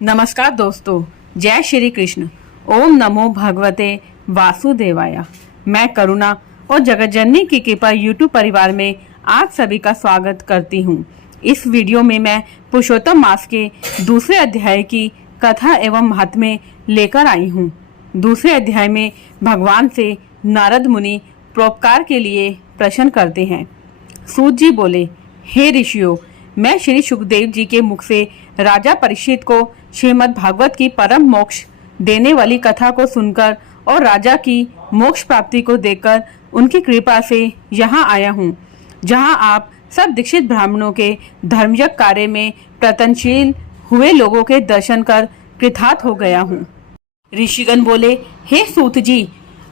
नमस्कार दोस्तों, जय श्री कृष्ण। ओम नमो भगवते वासुदेवाय। मैं करुणा और जगतजननी की कृपा यूट्यूब परिवार में आप सभी का स्वागत करती हूँ। इस वीडियो में मैं पुरुषोत्तम मास के दूसरे अध्याय की कथा एवं महात्म्य लेकर आई हूँ। दूसरे अध्याय में भगवान से नारद मुनि परोपकार के लिए प्रश्न करते हैं। सूत जी बोले, हे ऋषियों, मैं श्री सुखदेव जी के मुख से राजा परीक्षित को श्रीमद् भागवत की परम मोक्ष देने वाली कथा को सुनकर और राजा की मोक्ष प्राप्ति को देखकर उनकी कृपा से यहाँ आया हूँ, जहाँ आप सब दीक्षित ब्राह्मणों के धर्मयज्ञ कार्य में प्रयत्नशील हुए लोगों के दर्शन कर कृतार्थ हो गया हूँ। ऋषिगण बोले, हे सूत जी,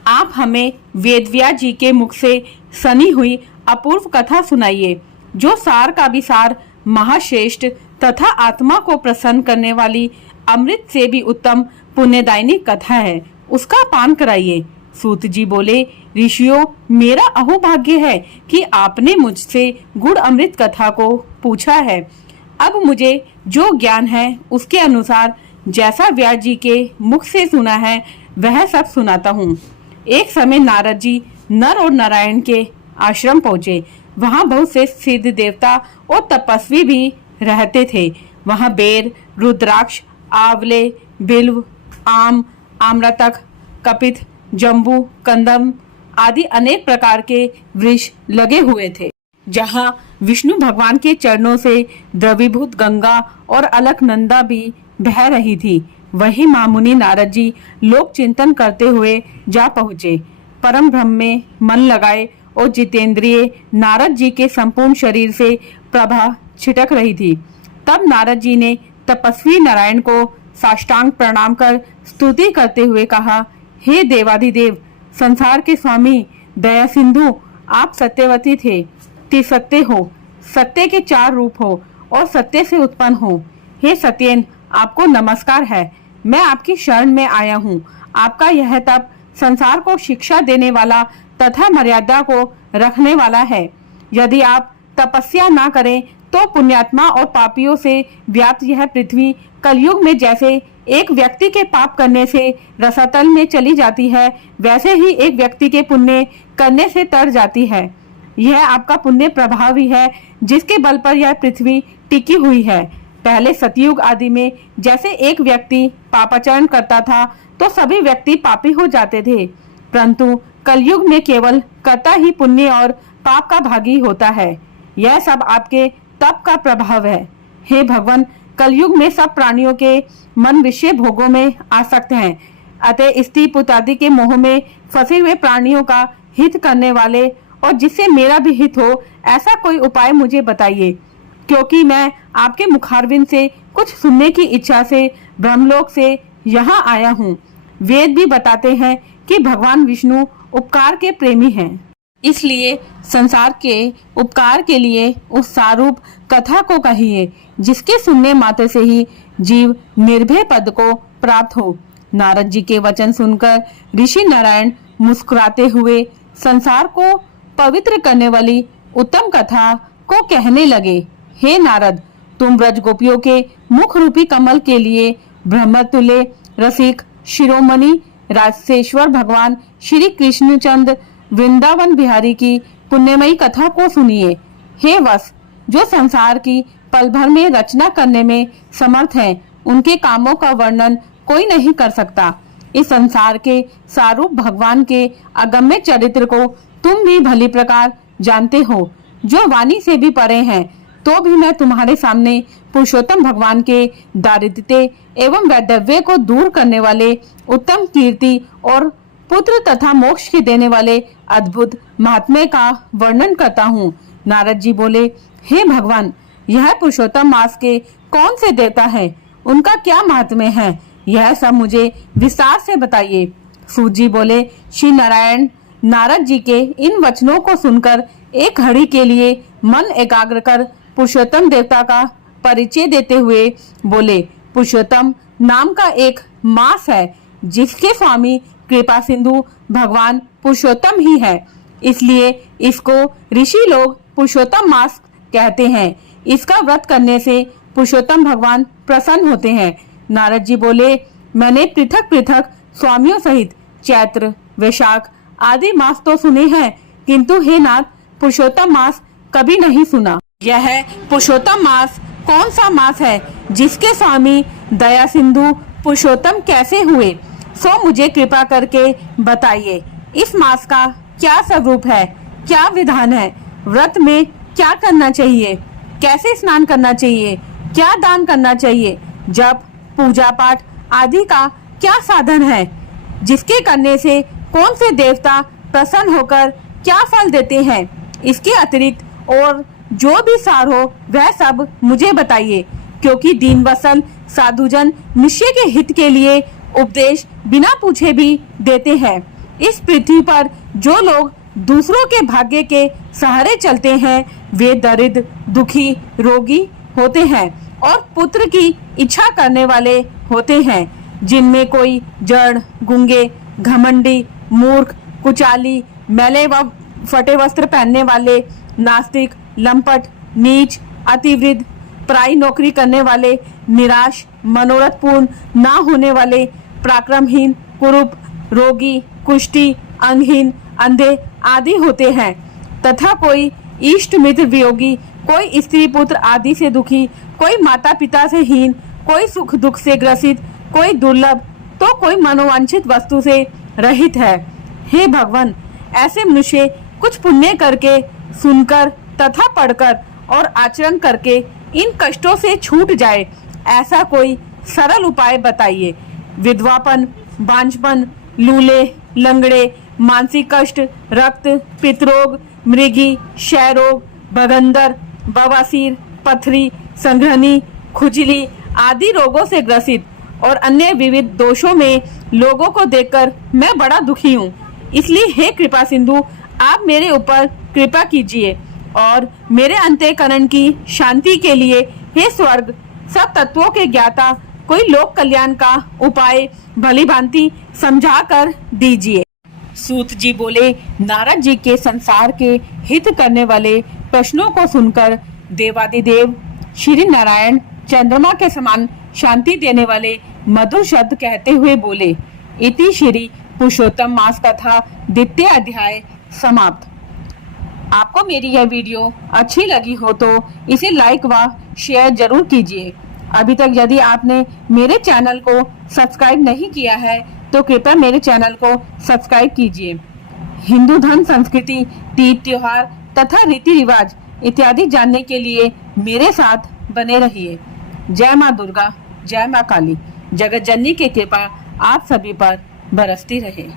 आप हमें वेदव्यास जी के मुख से सुनी हुई अपूर्व कथा सुनाइए, जो सार का भी सार महाश्रेष्ठ तथा आत्मा को प्रसन्न करने वाली अमृत से भी उत्तम पुण्यदायिनी कथा है, उसका पान कराइए। सूत जी बोले, ऋषियों, मेरा अहोभाग्य है कि आपने मुझसे गुड़ अमृत कथा को पूछा है। अब मुझे जो ज्ञान है उसके अनुसार जैसा व्यास जी के मुख से सुना है वह सब सुनाता हूँ। एक समय नारद जी नर और नारायण के आश्रम पहुँचे। वहाँ बहुत से सिद्ध देवता और तपस्वी भी रहते थे। वहाँ बेर, रुद्राक्ष, आंवले, बिल्व, आम, आम्रतक, कपित, जम्बू, कंदम आदि अनेक प्रकार के वृक्ष लगे हुए थे। जहाँ विष्णु भगवान के चरणों से द्रवीभूत गंगा और अलकनंदा भी बह रही थी। वही महामुनि नारद जी लोक चिंतन करते हुए जा पहुँचे। परम ब्रह्म में मन लगाए और जितेंद्रिय नारद जी के संपूर्ण शरीर से प्रभा छिटक रही थी। तब नारद जी ने तपस्वी नारायण को साष्टांग प्रणाम कर स्तुति करते हुए कहा, हे देवाधिदेव, संसार के स्वामी, दया सिंधु, आप सत्यवती थे, त्रिसत्य हो, सत्य के 4 रूप हो और सत्य से उत्पन्न हो। हे सत्येन, आपको नमस्कार है। मैं आपकी शरण में आया हूँ। आपका यह तप संसार को शिक्षा देने वाला तथा मर्यादा को रखने वाला है। यदि आप तपस्या ना करें तो पुण्यात्मा और पापियों से व्याप्त यह पृथ्वी कलयुग में जैसे एक व्यक्ति के पाप करने से रसातल में चली जाती है, वैसे ही एक व्यक्ति के पुण्य करने से तर जाती है। यह आपका पुण्य प्रभाव ही है जिसके बल पर यह पृथ्वी टिकी हुई है। पहले सतयुग आदि में जैसे एक व्यक्ति पापाचरण करता था तो सभी व्यक्ति पापी हो जाते थे, परंतु कलयुग में केवल कर्ता ही पुण्य और पाप का भागी होता है। यह सब आपके तप का प्रभाव है। हे भगवान, कलयुग में सब प्राणियों के मन विषय भोगों में आसक्त हैं। अतः स्त्री पुत्र आदि के मोह में फंसे हुए प्राणियों का हित करने वाले और जिससे मेरा भी हित हो, ऐसा कोई उपाय मुझे बताइए, क्योंकि मैं आपके मुखारविंद से कुछ सुनने की इच्छा से ब्रह्मलोक से यहाँ आया हूँ। वेद भी बताते हैं कि भगवान विष्णु उपकार के प्रेमी हैं, इसलिए संसार के उपकार के लिए उस सारूप कथा को कहिए, जिसके सुनने मात्र से ही जीव निर्भय पद को प्राप्त हो। नारद जी के वचन सुनकर ऋषि नारायण मुस्कुराते हुए संसार को पवित्र करने वाली उत्तम कथा को कहने लगे। हे नारद, तुम ब्रज गोपियों के मुख रूपी कमल के लिए ब्रह्मतुल्य रसिक शिरोमणि राजसेश्वर भगवान श्री कृष्णचंद्र वृंदावन बिहारी की पुण्यमयी कथा को सुनिए। हे वत्स, जो संसार की पल भर में रचना करने में समर्थ हैं, उनके कामों का वर्णन कोई नहीं कर सकता। इस संसार के सारूप भगवान के अगम्य चरित्र को तुम भी भली प्रकार जानते हो, जो वाणी से भी परे हैं। तो भी मैं तुम्हारे सामने पुरुषोत्तम भगवान के दारिद्र्य एवं वैधव्य को दूर करने वाले उत्तम कीर्ति और पुत्र तथा मोक्ष के देने वाले अद्भुत महात्म्य का वर्णन करता हूँ। नारद जी बोले, हे भगवान, यह पुरुषोत्तम मास के कौन से देवता है, उनका क्या महात्म्य है, यह सब मुझे विस्तार से बताइए। सूत जी बोले, श्री नारायण नारद जी के इन वचनों को सुनकर एक घड़ी के लिए मन एकाग्र कर पुरुषोत्तम देवता का परिचय देते हुए बोले, पुरुषोत्तम नाम का एक मास है, जिसके स्वामी कृपा सिंधु भगवान पुरुषोत्तम ही है, इसलिए इसको ऋषि लोग पुरुषोत्तम मास कहते हैं। इसका व्रत करने से पुरुषोत्तम भगवान प्रसन्न होते हैं। नारद जी बोले, मैंने पृथक पृथक स्वामियों सहित चैत्र, वैशाख आदि मास तो सुने हैं, किंतु हे नाथ, पुरुषोत्तम मास कभी नहीं सुना। यह पुरुषोत्तम मास कौन सा मास है जिसके स्वामी दया सिंधु पुरुषोत्तम कैसे हुए, सो मुझे कृपा करके बताइए। इस मास का क्या स्वरूप है, क्या विधान है, व्रत में क्या करना चाहिए, कैसे स्नान करना चाहिए, क्या दान करना चाहिए, जप, पूजा पाठ आदि का क्या साधन है, जिसके करने से कौन से देवता प्रसन्न होकर क्या फल देते हैं। इसके अतिरिक्त और जो भी सार हो वह सब मुझे बताइए, क्योंकि दीन वत्सल साधुजन निश्चय के हित के लिए उपदेश बिना पूछे भी देते हैं। इस पृथ्वी पर जो लोग दूसरों के भाग्य के सहारे चलते हैं वे दरिद्र, दुखी, रोगी होते हैं और पुत्र की इच्छा करने वाले होते हैं, जिनमें कोई जड़, गुंगे, घमंडी, मूर्ख, कुचाली, मैले व फटे वस्त्र पहनने वाले, नास्तिक, लंपट, नीच, अतिवृद्ध, पराई नौकरी करने वाले, निराश, मनोरथ पूर्ण ना होने वाले, पराक्रमहीन, कुरूप, रोगी, कुष्ठी, अंगहीन, अंधे आदि होते हैं, तथा कोई इष्ट मित्र वियोगी, कोई स्त्री पुत्र आदि से दुखी, कोई माता पिता से हीन, कोई सुख दुख से ग्रसित, कोई दुर्लभ तो कोई मनोवांछित वस्तु से रहित है। हे भगवान, ऐसे मनुष्य कुछ पुण्य करके, सुनकर तथा पढ़कर और आचरण करके इन कष्टों से छूट जाए, ऐसा कोई सरल उपाय बताइए। विधवापन, बांझपन, लूले, लंगड़े, मानसिक कष्ट, रक्त, पित्तरोग, मृगी, क्षय रोग, भगंदर, बवासीर, पथरी, संघनी, खुजली आदि रोगों से ग्रसित और अन्य विविध दोषों में लोगों को देखकर मैं बड़ा दुखी हूँ। इसलिए हे कृपा सिंधु, आप मेरे ऊपर कृपा कीजिए और मेरे अंतःकरण की शांति के लिए हे स्वर्ग सब तत्वों के ज्ञाता कोई लोक कल्याण का उपाय भली भांति समझा कर दीजिए। सूत जी बोले, नारद जी के संसार के हित करने वाले प्रश्नों को सुनकर देवादिदेव श्री नारायण चंद्रमा के समान शांति देने वाले मधुर शब्द कहते हुए बोले, इति श्री पुरुषोत्तम मास कथा द्वितीय अध्याय समाप्त। आपको मेरी यह वीडियो अच्छी लगी हो तो इसे लाइक व शेयर जरूर कीजिए। अभी तक यदि आपने मेरे चैनल को सब्सक्राइब नहीं किया है तो कृपया मेरे चैनल को सब्सक्राइब कीजिए। हिंदू धर्म, संस्कृति, तीज त्योहार तथा रीति रिवाज इत्यादि जानने के लिए मेरे साथ बने रहिए। जय माँ दुर्गा, जय माँ काली, जगत जननी की कृपा आप सभी पर बरसती रहे।